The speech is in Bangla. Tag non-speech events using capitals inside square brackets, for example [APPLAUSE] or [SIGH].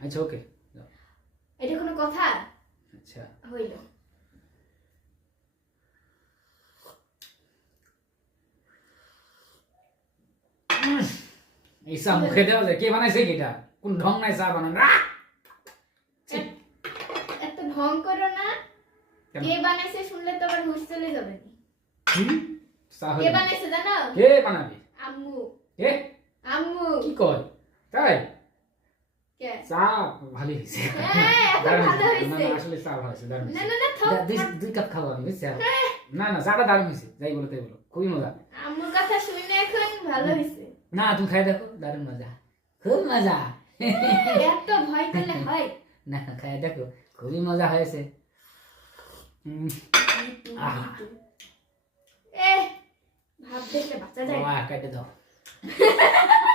আচ্ছা ওকে এটা কোনো কথা? আচ্ছা। হইল। এই চা মুখে দেওয়া যায়। কে বানাইছে এটা? কোন ঢং নাই চা বানানো! এত ঢং করো না। কে বানাইছে শুনলে তো আবার হুশ চলে যাবে। কে বানাইছে জানো? কে বানাবি? আম্মু। কে? আম্মু। কি কয়? তাই? কে? ভালো হয়েছে। হ্যাঁ। না, না, আসলে চা হয়েছে দারুণ হয়েছে। না না থাক দা- দুই- দুই কাপ খাব আমি বুঝছ না না চাটা দারুণ হয়েছে যাই বলো তাই বলো খুবই মজা। আম্মুর কথা শুনে এখন ভালো হয়েছে। না তুমি খাই দেখো দারুণ মজা খুব মজা। এত ভয় হয়। [LAUGHS] না খাই দেখো খুবই মজা হয়েছে। ভাব দেখলে বাচ্চা যায়। কেটে দাও। [LAUGHS]